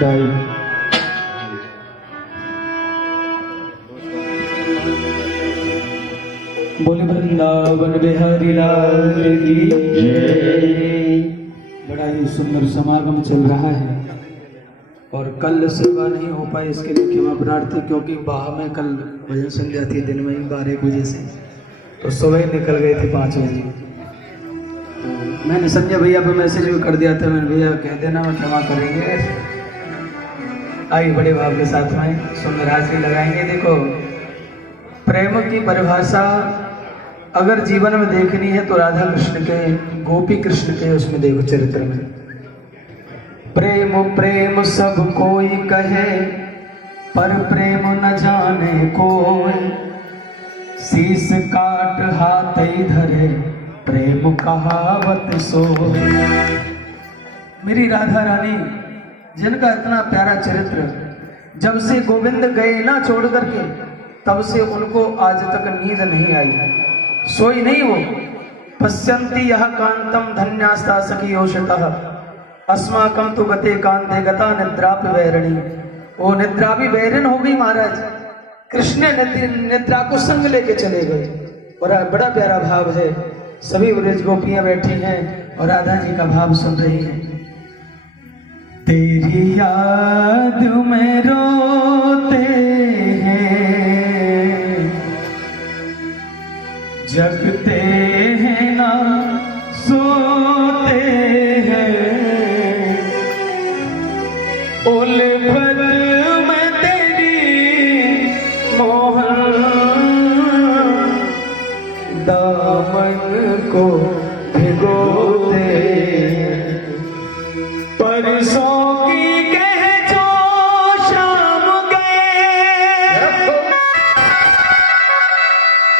दाई बोले वृंदावन बिहारी लाल की जय। बड़ा ही सुंदर समागम चल रहा है और कल सेवा नहीं हो पाई, इसके लिए क्षमा प्रार्थी, क्योंकि बाह में कल भजन संध्या थी दिन में ही 12 बजे से, तो सुबह निकल गए थे 5 बजे। मैंने संजय भैया पे मैसेज भी कर दिया था, मैंने भैया कह देना मैं क्षमा करेंगे। आई बड़े भाव के साथ में सुंदर हाजिरी लगाएंगे। देखो प्रेम की परिभाषा अगर जीवन में देखनी है तो राधा कृष्ण के, गोपी कृष्ण के उसमें देखो चरित्र में। प्रेम प्रेम सब कोई कहे पर प्रेम न जाने कोई, शीश काट हाथ धरे प्रेम कहावत सो। मेरी राधा रानी जिनका इतना प्यारा चरित्र, जब से गोविंद गए ना छोड़ करके तब से उनको आज तक नींद नहीं आई, सोई नहीं वो। पश्यन्ति यह कांतम धन्यास्ता सखियोषतः अस्माकं तु गते कांते गता निद्रापि वैरिणी। वो निद्रा भी वैरिण हो गई महाराज, कृष्ण निद्रा को संग लेके चले गए। बड़ा प्यारा भाव है। सभी ब्रज गोपियां बैठी हैं और राधा जी का भाव सुन रही हैं। तेरी याद में रोते हैं, जगते हैं ना सोते हैं, ओले भर में तेरी मोहन दामन को भिगोते हैं। परसों की कह जो शाम गए,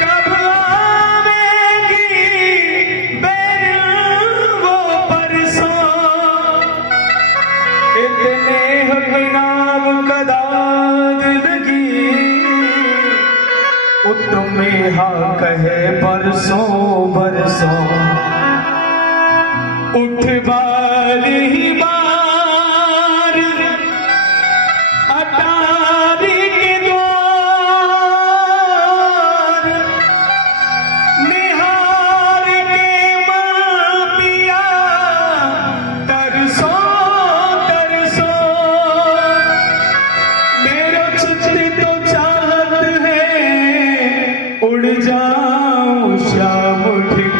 कब आवेगी बेर वो परसों, इतने हकनाम कदाद लगी, उत्तमे हाँ कहे बरसों बरसों, उठ बारी ही बार अटारी के द्वार, निहार के मन पिया तरसो तरसो। मेरा चित्त तो चाहत है उड़ जाऊं श्याम ठीक,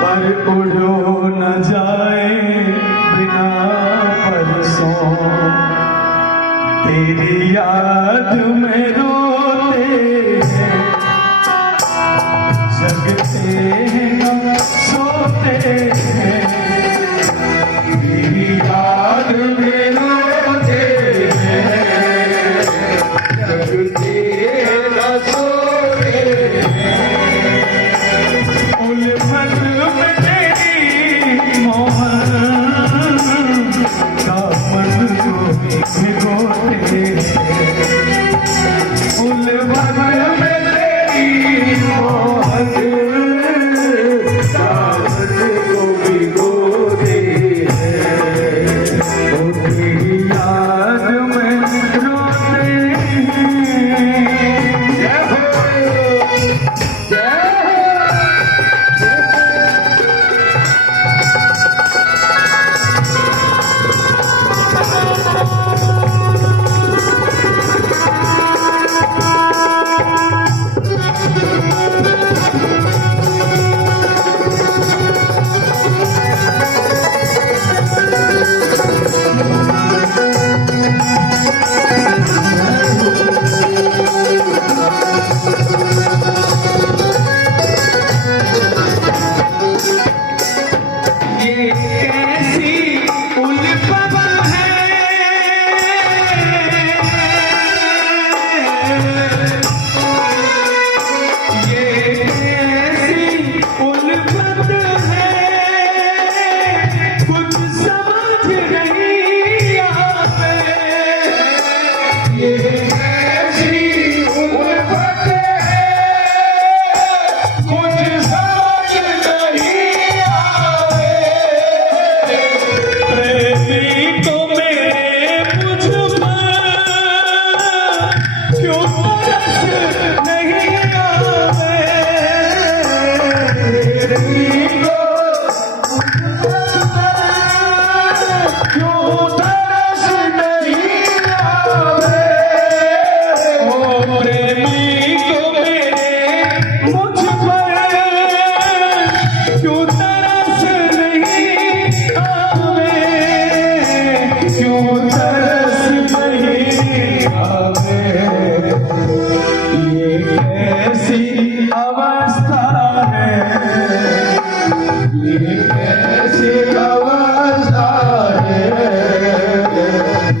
पर उड़ो न जाए बिना परसों। तेरी याद में रोते हैं, जगते हैं न सोते हैं। तेरी याद में रोते हैं, जगते न सोते हैं। उल्फत में तेरी मोहन दामन को भिगोते हैं।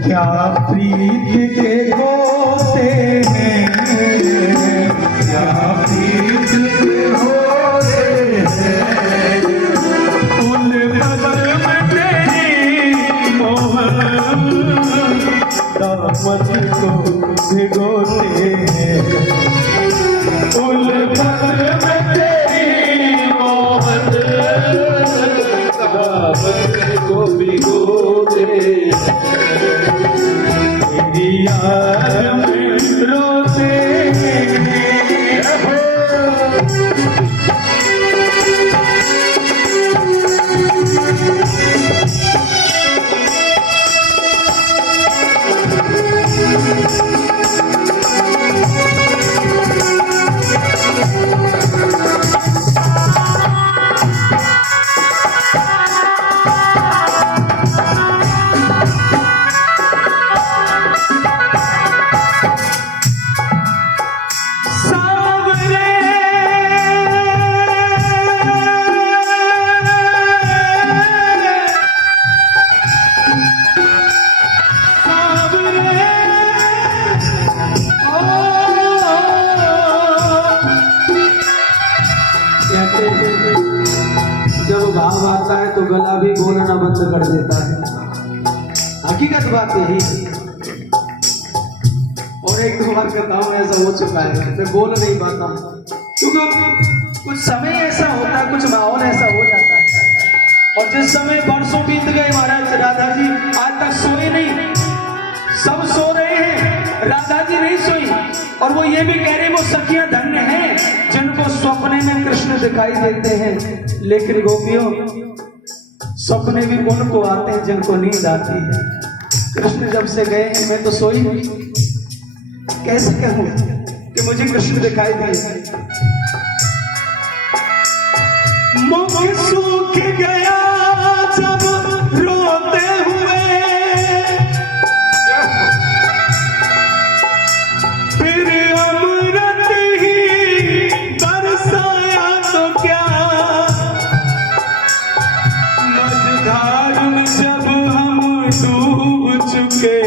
क्या प्रीत के होते हैं, क्या प्रीत के होते हैं, उन बदल में तेरी मोहन दामन को भिगोते हैं, उन बदल में तेरी मोहन दामन को भिगोते हैं, तेरी याद में रोते हैं। जब भाव आता है तो गला भी बोलना बंद कर देता है, हकीकत बात यही है। और एक दो बार का काम ऐसा हो चुका है, मैं बोल नहीं पाता क्योंकि कुछ समय ऐसा होता है, कुछ माहौल ऐसा हो जाता है। और जिस समय वर्षों बीत गए महाराज, राधा जी आज तक सोए नहीं, सब सो रहे हैं, राधा जी नहीं सोई। और वो ये भी कह रहे वो सखियां धन्य हैं जिनको सपने में कृष्ण दिखाई देते हैं। लेकिन गोपियों, सपने भी उनको आते हैं जिनको नींद आती है। कृष्ण जब से गए हैं मैं तो सोई, कैसे कहूं कि मुझे कृष्ण दिखाई दिए। मुख सूख गया जब रोते हुए, फिर अमृत ही बरसाया तो क्या, मझधार में जब हम डूब चुके,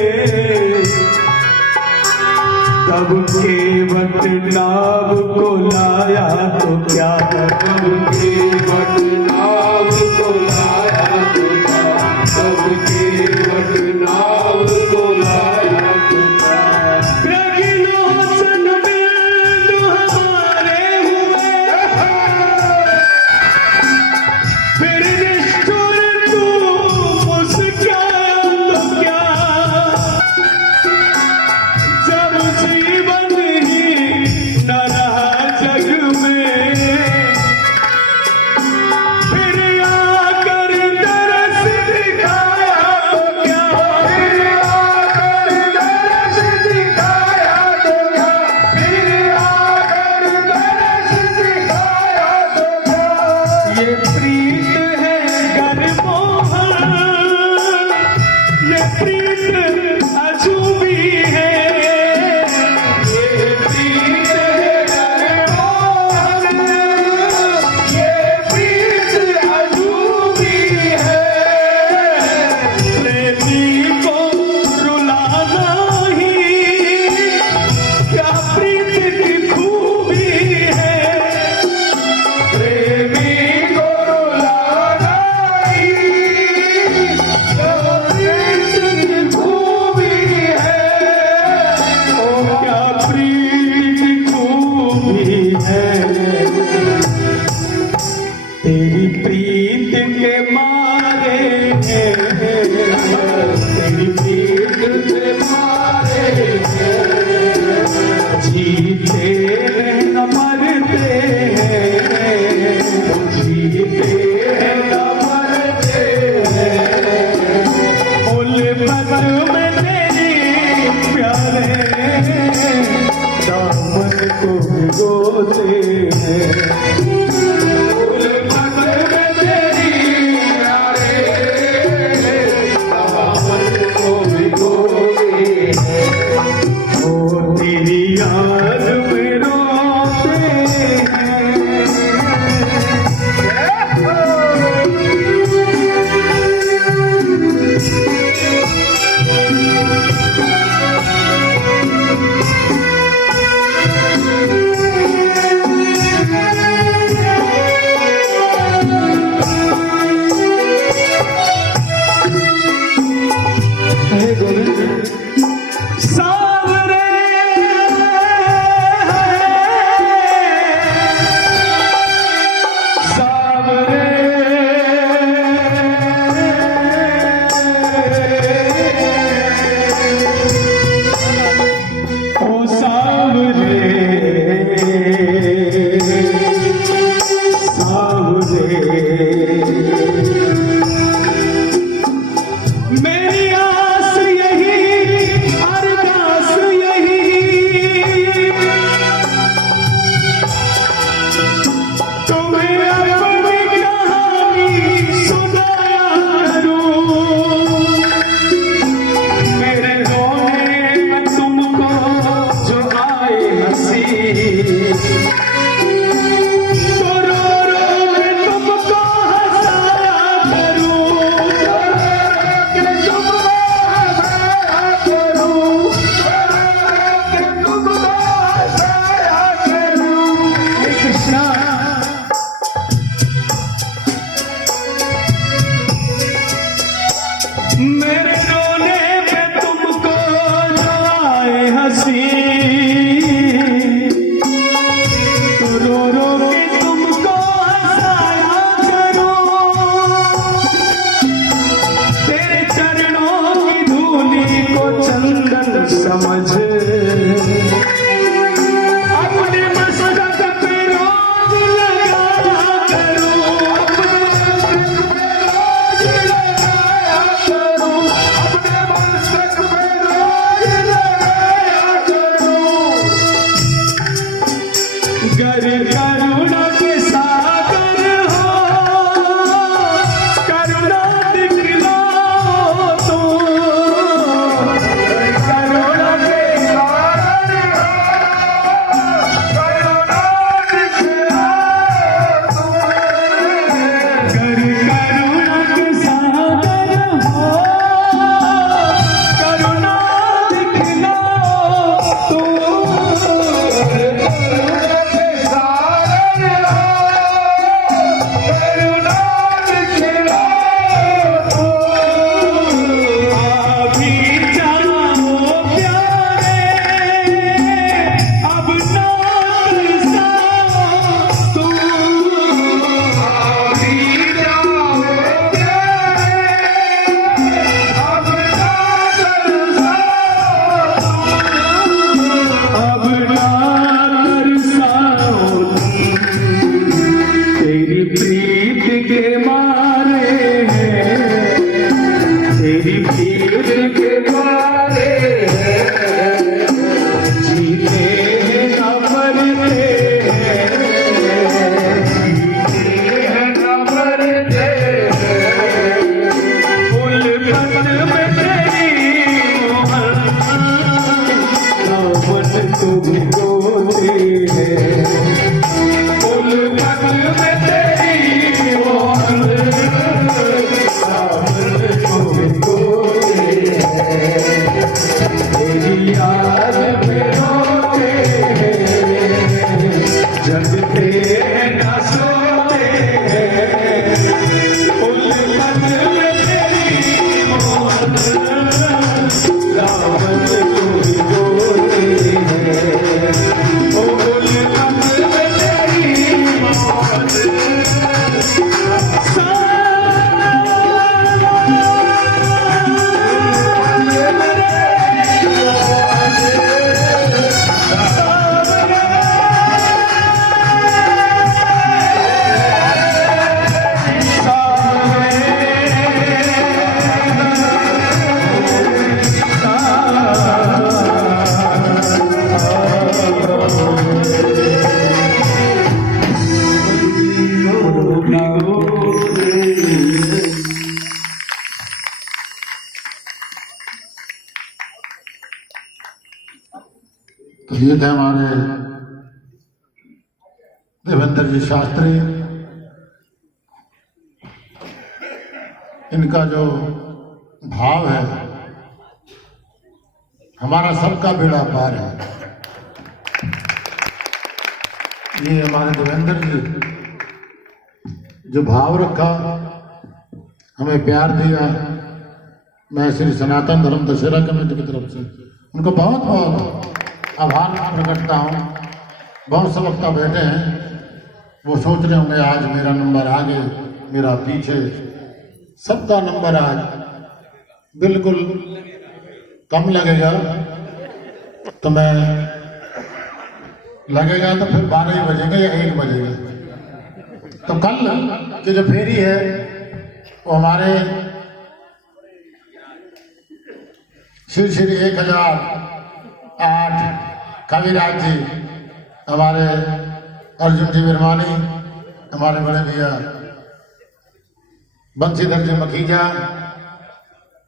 तब केवट नाव को लाया तो क्या, तब केवट नाव को लाया तो क्या, तब केवट नाव को लाया तो क्या। प्रगिलोचन बिंदु हमारे हुए, फिर निष्ठुर तू मुस्कुराया तो क्या, जब जीवन ही न रहा जग में, फिर आकर दरस दिखाया तो क्या, फिर आकर दरस दिखाया तो क्या, फिर आकर दरस दिखाया तो क्या। ये प्रीत है गर्मोहन, ये प्रीत अजूबी है, ये प्रीत है गर्मोहन, ये प्रीत अजूबी है। प्रेमी को रुलाना ही क्या प्रीत की खूबी है, प्रेमी को रुलाना ही क्या प्रीत की खूबी है, ओ क्या प्रीत की खूबी है। तेरी प्रीत के मारे, तेरी प्रीत के मारे, जीते हैं न मरते हैं, जीते हैं न मरते हैं, उल्फत में तेरी प्यारे दामन को भिगोते हैं, उल्फत में तेरी प्यारे दामन को भिगोते हैं, ओ तेरी याद में रोते हैं। मेरे रोने पे तुमको जो आए हंसी, तो रो रो के तुमको हंसाया करूं। तेरे चरणों की धूली को चंदन समझ अपने मस्तक पे रोज लगाया करूं। अपने मस्तक पे रोज लगाया करूं। अपने मस्तक पे रोज लगाया करूं। गर करुणा के सागर हो, करुणा दिखलाओ तो। करुणा के सागर हो, करुणा दिखलाओ तो। गर करुणा के सागर हो, करुणा दिखलाओ तो। तेरी प्रीत के मारे, तेरी प्रीत के मारे जीते न मरते, जीते न मरते। उल्फत में तेरी मोहन को भिगोते हैं। उल्फत में तेरी मोहन को भिगोते हैं। तेरी याद में रोते हैं, जगते न सोते हैं। उल्फत में तेरी मोहन रावण को भिगोते हैं। उल्फत में तेरी मोहन तो ये थे हमारे देवेंद्र जी शास्त्री। इनका जो भाव है, हमारा सबका बेड़ा पार है। ये हमारे देवेंद्र जी जो भाव रखा, हमें प्यार दिया, मैं श्री सनातन धर्म दशहरा कमेटी की तरफ से उनको बहुत बहुत आभार प्रकट करता हूँ। बहुत से वक्ता बैठे हैं, वो सोच रहे होंगे आज मेरा नंबर आगे मेरा पीछे। सबका नंबर आज बिल्कुल कम लगेगा, तो मैं लगेगा तो फिर 12 ही बजेगा या 1 बजेगा। तो कल की जो फेरी है वो हमारे श्री श्री 1008 कविराज जी, हमारे अर्जुन जी विरमानी, हमारे बड़े भैया बंशीधर जी मखीजा,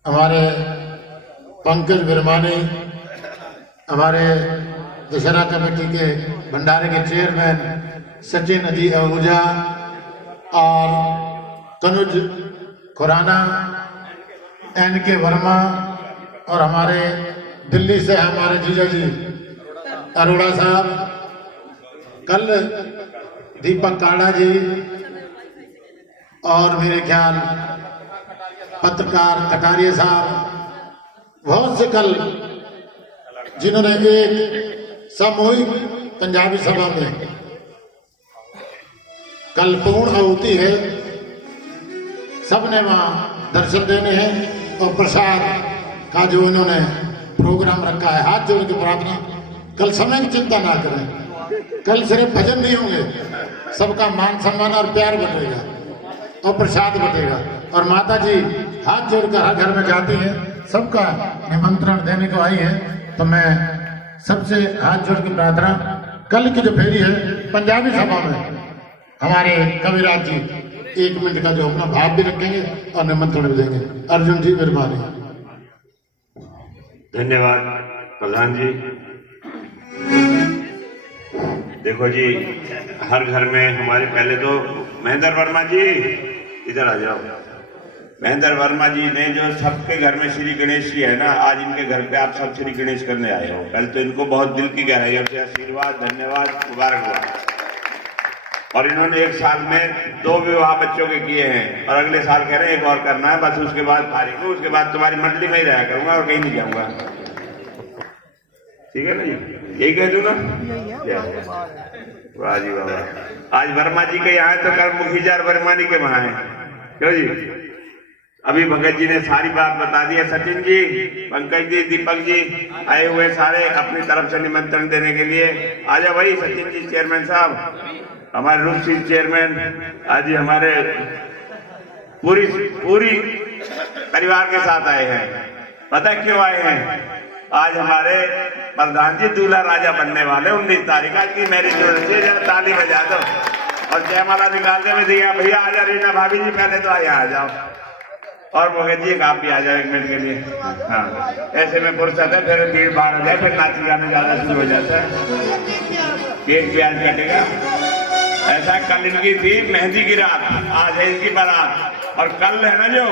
हमारे पंकज विरमानी, हमारे दशहरा कमेटी के भंडारे के चेयरमैन सचिन जी आहूजा और तनुज खुराना, NK वर्मा, और हमारे दिल्ली से हमारे जीजा जी अरोड़ा साहब, कल दीपक काड़ा जी, और मेरे ख्याल पत्रकार कटारिया साहब, बहुत से कल जिन्होंने एक सामूहिक पंजाबी सभा में कल पूर्ण आहुति है, सबने वहां दर्शन देने हैं और प्रसाद का जो इन्होंने प्रोग्राम रखा है, हाथ जोड़ के प्रार्थना, कल समय की चिंता ना करें, कल सिर्फ भजन नहीं होंगे, सबका मान सम्मान और प्यार बटेगा और प्रसाद बटेगा। और माता जी हाथ जोड़कर हर घर में जाती है, सबका निमंत्रण देने को आई है। तो मैं सबसे हाथ जोड़ के प्रार्थना, कल की जो फेरी है पंजाबी सभा में हमारे कविराज जी 1 मिनट का जो अपना भाव भी रखेंगे और निमंत्रण भी देंगे। अर्जुन जी मेहरबानी। धन्यवाद प्रधान जी। देखो जी, हर घर में हमारे, पहले तो महेंद्र वर्मा जी इधर आ जाओ। महेंद्र वर्मा जी ने जो सबके घर में श्री गणेश जी है ना, आज इनके घर पे आप सब श्री गणेश करने आए हो। पहले तो इनको बहुत दिल की गहराइयों से आशीर्वाद, धन्यवाद, मुबारकबाद। और इन्होंने 1 साल में 2 विवाह बच्चों के किए हैं और अगले साल कह रहे हैं 1 और करना है, बस उसके बाद फारिग हूँ, उसके बाद तुम्हारी मंडली में ही रहा करूंगा और कहीं नहीं जाऊंगा। ठीक है ना जी, यही कह दूँ ना। वाह जी वाह। आज वर्मा जी के यहाँ है तो कल मुखीजा और वर्मानी के वहां है, क्यों जी? अभी भगत जी ने सारी बात बता दी है। सचिन जी, पंकज जी, दीपक जी आए हुए सारे अपनी तरफ से निमंत्रण देने के लिए। आ जाओ भाई सचिन जी, चेयरमैन साहब, हमारे रूप सिंह चेयरमैन, आज हमारे पूरी परिवार के साथ आए हैं। पता है क्यों आए हैं? आज हमारे प्रधान जी दूल्हा राजा बनने वाले 19 तारीख आज की मैरिज से, जरा ताली बजा दो और जयमाला निकालने में दिया। भैया आ जा, रीना भाभी जी पहले तो यहाँ आ जाओ, और मोहित जी आप भी आ जाओ 1 मिनट के लिए। हाँ, ऐसे में फुर्सत है, फिर भीड़ भाड़ हो जाए, फिर नाच गाने ज्यादा शुरू हो जाता है, केक भी आज कटेगा। ऐसा कल इनकी थी मेहंदी की रात, आज है इनकी बारात, और कल है ना जो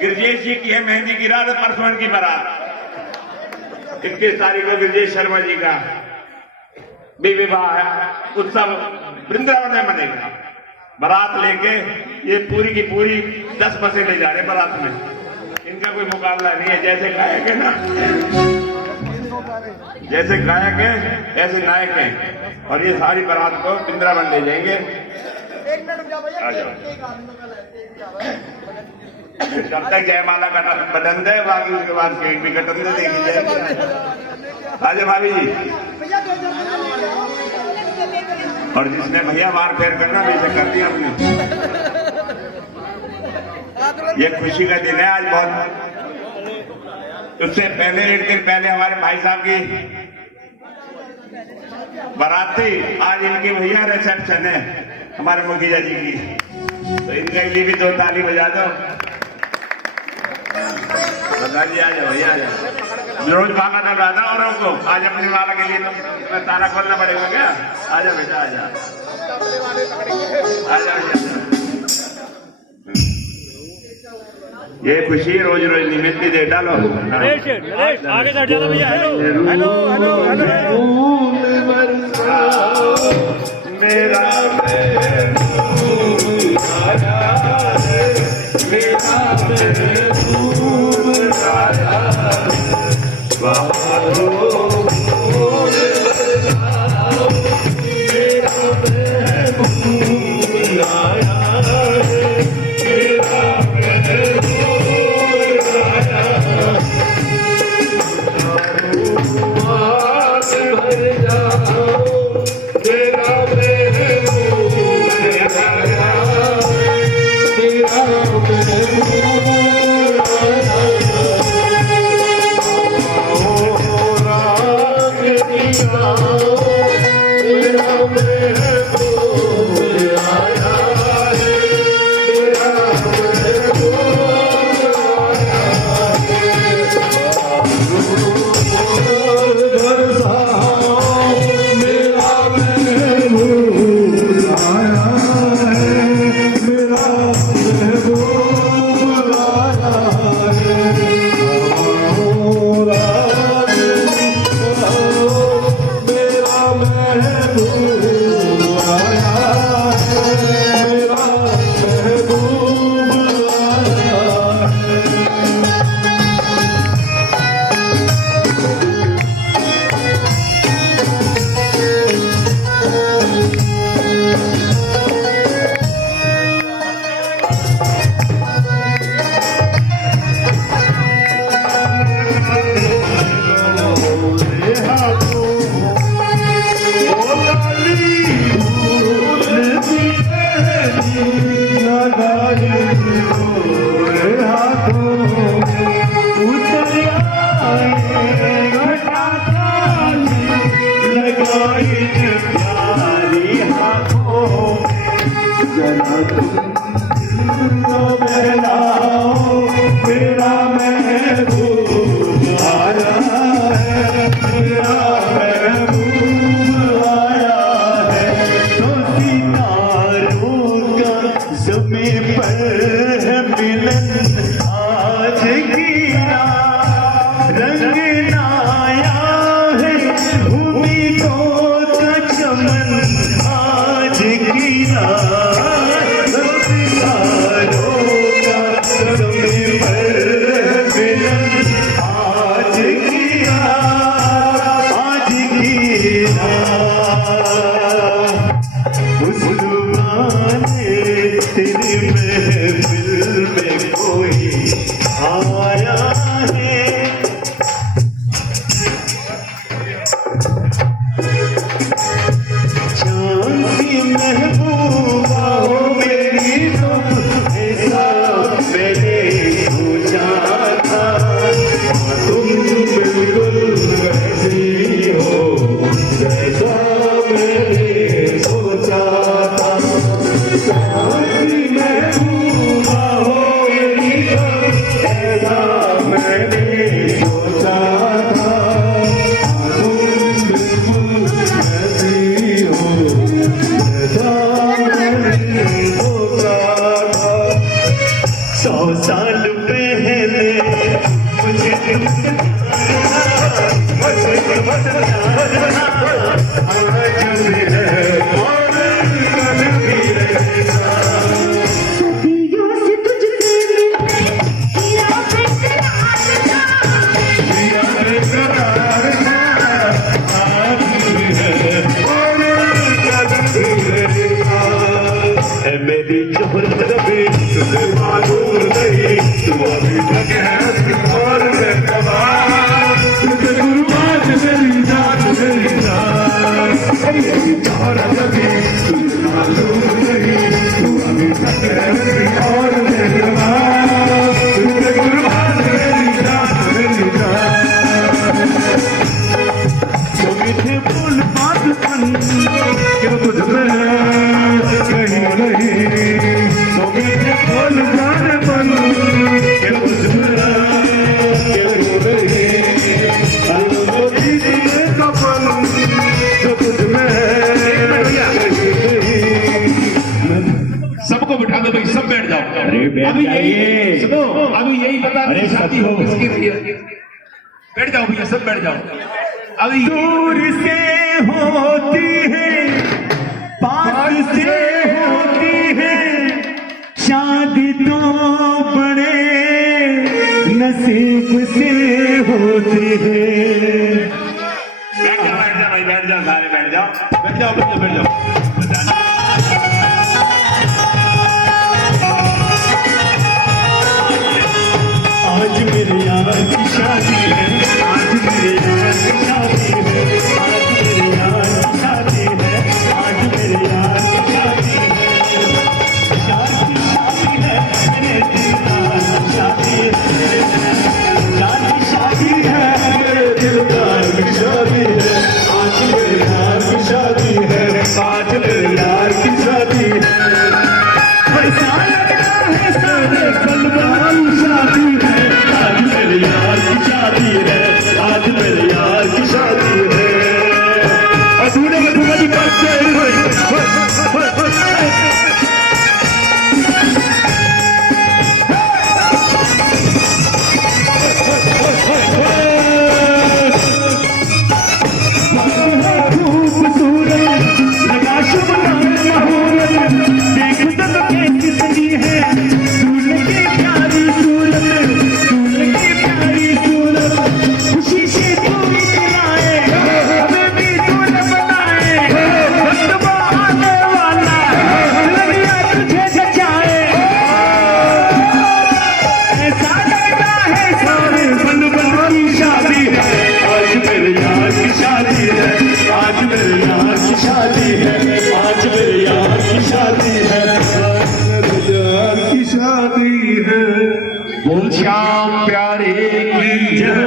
गिरजेश जी की है मेहंदी की रात, परसों इनकी बारात। 21 तारीख को गिरजेश शर्मा जी का भी विवाह है, उत्सव वृंदावन में मनेगा। बारात लेके ये पूरी की पूरी 10 बसें ले जा रहे बारात में, इनका कोई मुकाबला नहीं है। जैसे गायक है ना, जैसे गायक है ऐसे नायक है, और ये सारी बारात को वृंदावन ले जाएंगे। आ जाओ, जब तक जयमाला का बदन दे, बाकी उसके बाद केक भी कटन दे, देखी जाएगी। आ जाओ भाभी जी। और जिसने भैया बार फेर करना वैसे कर दिया हमने। ये खुशी का दिन है आज बहुत। उससे पहले 1 दिन पहले हमारे भाई साहब की बारात थी, आज इनकी भैया रिसेप्शन है हमारे मुखिया जी की, तो इनके लिए भी 2 ताली बजा दो। जी आ जाओ भैया, आ जाओ। रोज भागा ना रहा था औरों को, आज अपने वाला के लिए तो ताला खोलना पड़ेगा क्या? आ जाओ बेटा, आ जाओ, आ जाओ। ये खुशी रोज रोज नहीं मिलती, दे डालो। आगे चढ़ जाना भैया। Hello hello hello hello. मेरा महबूब आया है, मेरा महबूब आया है। तो सितारों का ज़मीं पर है मिलन, आज की रात रंग आया है, उम्मीदों का चमन आज की रात। सितारों का ज़मीं पर मिलन, आज की रात, आज की रात। मुसलमाने तेरी महफिल में कोई आया है। चांद की महबूबा हो मेरी तुम, ऐसा मैंने सोचा था। तुम बिल्कुल वैसी हो जैसा मैंने सोचा था। चांद की महबूबा हो मेरी तुम, ऐसा मैंने सोचा था। तुम बिल्कुल वैसी हो जैसा मैंने सोचा था। 100 साल पहले मुझे तुमसे आज भी है और कल भी रहेगा। सदियों से तुझसे किया बेकरार था, दिया बेकरार था, आज भी है और कल भी रहेगा। है मेरी जोहरत रबी तुझे मालूम नहीं, तू अभी तक है और मैं कमाल। तुझे गुरुबाज मेरी जान, मेरी जान। है मेरी जोहरत रबी तुझे मालूम नहीं, तू अभी तक है और मैं कमाल। तुझे गुरुबाज मेरी जान, मेरी जान। तो मीठे बोल बात बन क्यों तुझ में कहीं नहीं। तो मीठे बोल जान बन क्यों तुझ में कहीं नहीं। तो जीने का बन जो तुझ में कहीं नहीं। सबको बिठा दो भाई, सब बैठ जाओ। अरे बैठ जाइए। सुनो, अभी यही बता अरे शादी हो किसकी भैया। बैठ जाओ भैया, सब बैठ जाओ। अभी दूर से होती है, पास से होती है, शादी तो बड़े नसीब से होती है। बैठ जा भाई, बैठ जाओ, सारे बैठ जाओ। बैठ जाओ, बैठ जाओ। आज मेरे यार की शादी है, आज मेरे यार की शादी है, आज मेरे यार की शादी है, आज मेरे यार की शादी है। शादी शादी है मेरे दिलदार की शादी है, शादी शादी है मेरे दिलदार की शादी है। आज मेरे यार की शादी है, आज मेरे यार की शादी है। पैसा लगता है सारे सलमान शादी है, आज मेरे यार की शादी है, आज मेरे यार की शादी है। अधूरे में तुम्हारी बात कह खूबसूरत लगा शुभ मुहूर्त, देख तो कैसी सजी है दूल्हे की प्यारी सूरत, दूल्हे की प्यारी सूरत। खुशी से तू मिलाए हमें भी दूल्हा बनाए, वक्त आने वाला लगिया तुझे जचाए। ऐसा लगता है सारे बल की शादी है, आज मेरे यार की शादी है, आज मेरे यार की शादी है, आज मेरे यार की शादी है, आज मेरे यार की शादी है। बोल श्याम प्यारे की जय।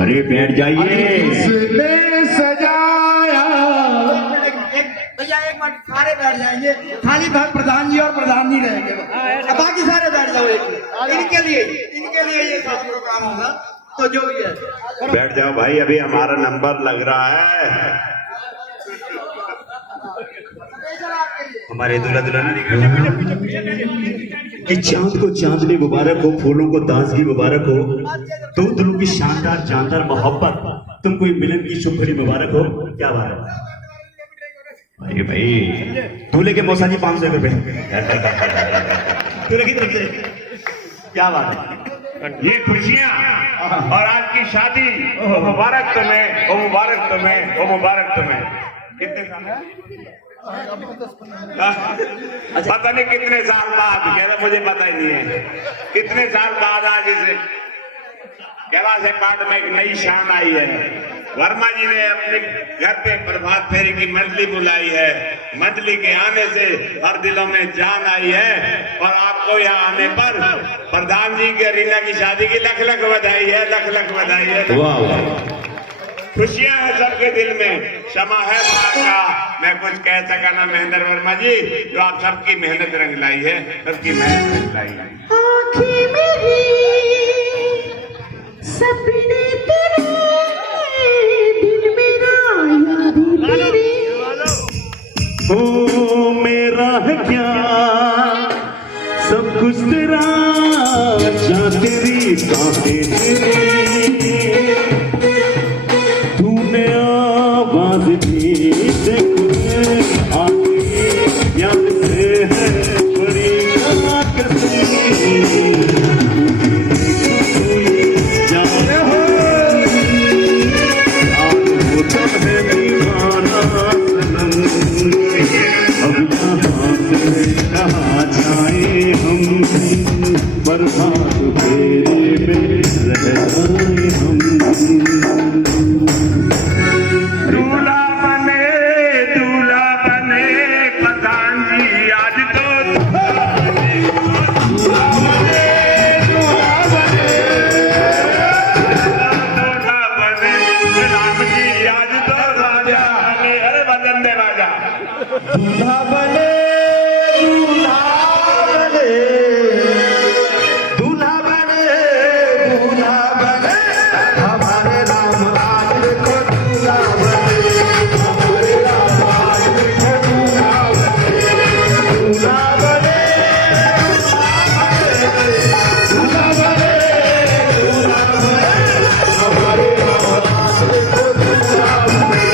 अरे बैठ जाइए। इसने सजाया भैया एक मिनट, सारे सारे बैठ जाएंगे, खाली प्रधान जी और प्रधान जी रहेंगे, अब बाकी सारे बैठ जाओ। इनके लिए ये प्रोग्राम होगा, तो जो भी है बैठ जाओ भाई, अभी हमारा नंबर लग रहा है। हमारे दूल्हा दुल्हन कि चांद को चांदनी मुबारक हो, फूलों को दासगी मुबारक हो, दो दिलों की शानदार जानदार मोहब्बत, तुमको मिलन की शुभ घड़ी मुबारक हो। क्या बात है भाई, भाई दूल्हे के मौसा जी 500 रुपए, दूल्हे की तरफ से क्या बात है। ये खुशियां और आज की शादी, वो मुबारक तुम्हें, वो मुबारक तुम्हें, वो मुबारक तुम्हें। कितने साल है? पता नहीं कितने साल बाद, कह रहे मुझे पता ही नहीं है कितने साल बाद आज इसे गला से काट में एक नई शान आई है। वर्मा जी ने अपने घर पे प्रभात फेरी की मंडली बुलाई है, मंडली के आने से हर दिलों में जान आई है, और आपको यहाँ आने पर प्रधान जी की रीना की शादी की लख लख बधाई है, लख लख बधाई है। वाह, खुशियां हैं सबके दिल में, क्षमा है का मैं कुछ कह सका ना महेंद्र वर्मा जी, जो आप सबकी मेहनत रंग लाई है, सबकी मेहनत रंग लाई है। आँखें मेरी सपने तेरे, दिल मेरा यादें तेरी। ओ मेरा है क्या सब कुछ तेरा, जा तेरी बातें तेरी, तूने आवाज दी से खुद आती, याद से है बड़ी कसम, जाने हो आज वो तब है दीवाना सनम, अब यहाँ से कहाँ जाए हम, बर्बाद फेरे में रह जाए हम। दूल्हा बने प्रधान जी आज तो, दूल्हा बने राम जी आज तो राजा, अरे बदन दे राजा। दूल्हा बने, दूल्हा बने, दूल्हा बने, हमारे राम आज देखो दूल्हा बने, हमारे राम आज देखो दूल्हा बने, दूल्हा बने, दूल्हा बने, दूल्हा बने, हमारे राम आज देखो दूल्हा बने,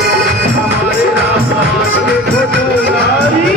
हमारे राम आज देखो दूल्हा बने।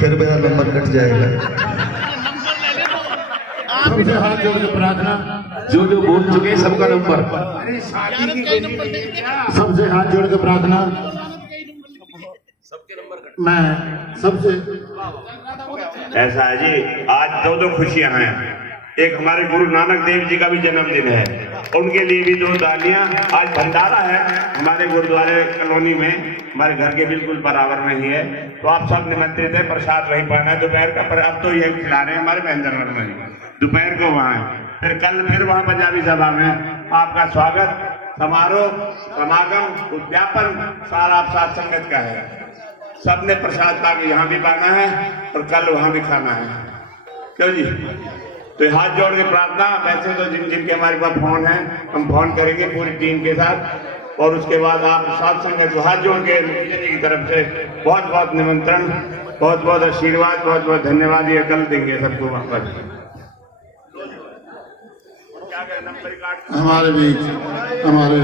फिर मेरा नंबर कट जाएगा। सबसे हाथ जोड़ के प्रार्थना, जो जो बोल चुके सबका नंबर, सबसे हाथ जोड़ के प्रार्थना, मैं सबसे ऐसा है जी, आज दो खुशियां हैं। एक हमारे गुरु नानक देव जी का भी जन्मदिन है, उनके लिए भी 2 तालियां। आज भंडारा है हमारे गुरुद्वारे कॉलोनी में, हमारे घर के बिल्कुल बराबर में ही है, तो आप सब निमंत्रित है। प्रसाद वहीं पाना है दोपहर का, पर अब तो यही खिला रहे हैं हमारे महेंद्र वर्मा जी, दोपहर को वहाँ है, फिर कल फिर वहाँ पंजाबी सभा में आपका स्वागत समारोह, समागम, उद्यापन सारा आप साथ संगत का है। सबने प्रसाद पाके यहाँ भी पाना है और कल वहाँ भी खाना है, क्यों जी? तो हाथ जोड़ के प्रार्थना। वैसे तो जिन जिनके हमारे पास फोन है, हम फोन करेंगे पूरी टीम के साथ, और उसके बाद आप साथ संगत को हाथ जोड़ के मुखिया जी की तरफ से बहुत बहुत निमंत्रण, बहुत बहुत आशीर्वाद, बहुत बहुत धन्यवाद। ये कल देंगे सबको वहां पर। हमारे बीच हमारे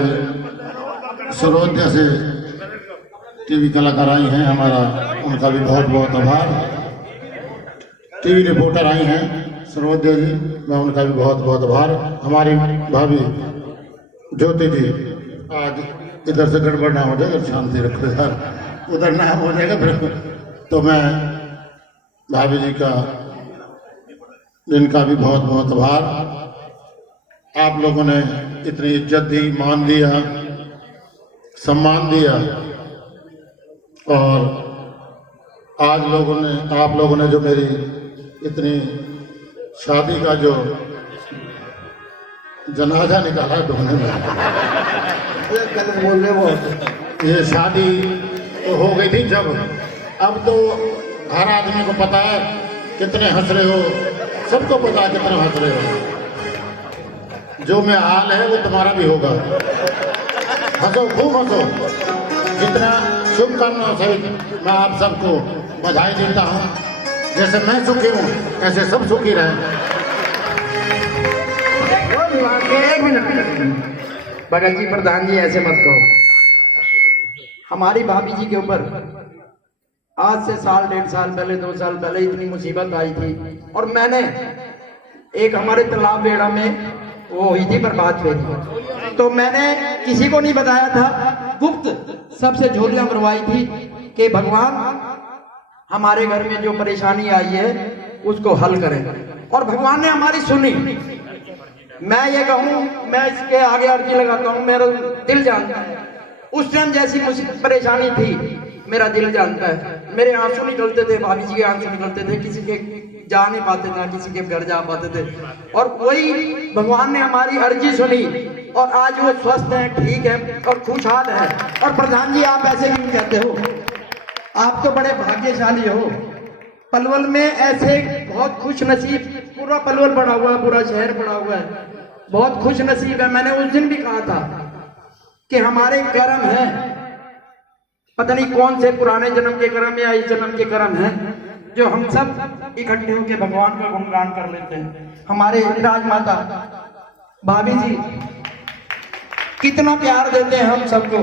सर्वोदय से टीवी कलाकार आई हैं, हमारा उनका भी बहुत बहुत आभार। टीवी रिपोर्टर आई हैं सर्वोदय जी, मैं उनका भी बहुत बहुत आभार। हमारी भाभी ज्योति जी, आज इधर से गड़बड़ ना हो जाए, शांति रखो यार, उधर ना हो जाएगा फिर। तो मैं भाभी जी का, इनका भी बहुत बहुत आभार। आप लोगों ने इतनी इज्जत दी, मान दिया, सम्मान दिया, और आज आप लोगों ने जो मेरी इतनी शादी का जो जनाजा निकाला ढूंढने में, बोल रहे वो ये शादी तो हो गई थी जब, अब तो हर आदमी को पता है कितने हंस रहे हो, सबको पता है कितने हंस रहे हो। जो मैं हाल है वो तुम्हारा भी होगा। हंसो, खूब हंसो। जितना शुभकामनाओं सहित मैं आप सबको बधाई देता हूँ। जैसे मैं सुखी हूँ ऐसे सब सुखी रहे। एक मिनट भगत जी, प्रधान जी ऐसे मत कहो। हमारी भाभी जी के ऊपर आज से साल, 1.5 साल पहले, 2 साल पहले इतनी मुसीबत आई थी, और मैंने एक हमारे तालाब बेड़ा में वो हुई थी बर्बाद हुई थी, तो मैंने किसी को नहीं बताया था, गुप्त सबसे झोलियां मरवाई थी कि भगवान हमारे घर में जो परेशानी आई है उसको हल करें, और भगवान ने हमारी सुनी। मैं ये कहूँ, मैं इसके आगे अर्जी लगाता हूँ, मेरा दिल जानता है उस टाइम जैसी मुसीबत परेशानी थी, मेरा दिल जानता है। मेरे आंसू निकलते थे, भाभी जी के आंसू निकलते थे, किसी के जा नहीं पाते थे, किसी के घर जा पाते थे, और वही भगवान ने हमारी अर्जी सुनी, और आज वो स्वस्थ हैं, ठीक है और खुशहाल है। और प्रधान जी, आप ऐसे क्यों कहते हो? आप तो बड़े भाग्यशाली हो। पलवल में ऐसे बहुत खुश नसीब, पूरा पलवल पड़ा हुआ है, पूरा शहर पड़ा हुआ है, बहुत खुश नसीब है। मैंने उस दिन भी कहा था कि हमारे कर्म है, पता नहीं कौन से पुराने जन्म के कर्म या इस जन्म के कर्म है, जो हम सब इकट्ठे होकर भगवान का गुणगान कर लेते हैं। हमारे राजमाता भाभी जी कितना प्यार देते हैं हम सबको,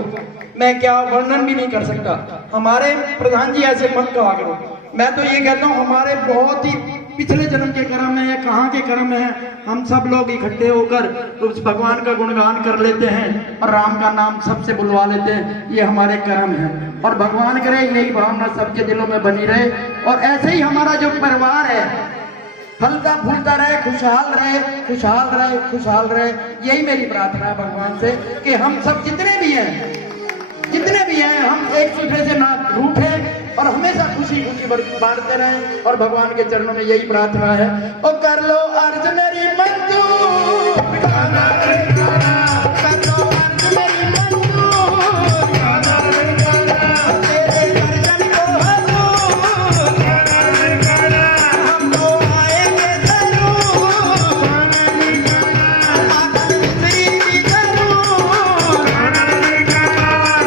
मैं क्या वर्णन भी नहीं कर सकता। हमारे प्रधान जी ऐसे मत कहा करो। मैं तो ये कहता हूँ हमारे बहुत ही पिछले जन्म के कर्म है या कहाँ के कर्म है, हम सब लोग इकट्ठे होकर उस भगवान का गुणगान कर लेते हैं और राम का नाम सबसे बुलवा लेते हैं। ये हमारे कर्म है, और भगवान करे यही भावना सबके दिलों में बनी रहे, और ऐसे ही हमारा जो परिवार है फलता फूलता रहे, खुशहाल रहे, खुशहाल रहे, खुशहाल रहे। यही मेरी प्रार्थना है भगवान से कि हम सब जितने भी हैं हम एक दूसरे से ना रूठे और हमेशा खुशी खुशी बांटते रहें, और भगवान के चरणों में यही प्रार्थना है। और कर लो अर्ज मेरी मंजूर, कर लो अर्ज मेरी मंजूर, तेरे दर्शन को हजूर, हम तो आएंगे जरूर, आकर प्रीति जरूर,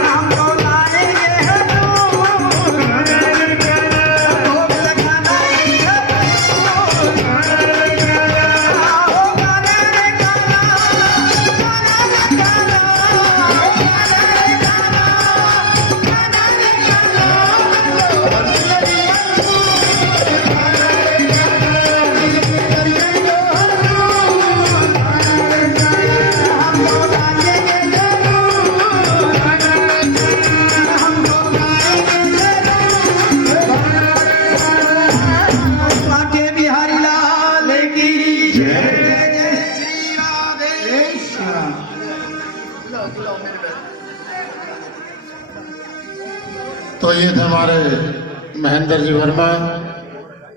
हम तो लाएंगे हजूर, भोग लगाना ही हजूर, आओ गाना रे गाना, गाना रे गाना, गाना रे गाना, गाना रे गाना, अर्ज मेरी मंजूर, गाना रे गाना, दर्शन को हजूर, गाना रे गाना, हम तो लाएंगे जरूर, गाना रे गाना, हम तो लाएंगे जरूर, आके बिहारी लाल की जय, जय श्री राधे श्याम। तो ये थे हमारे महेंद्र जी वर्मा,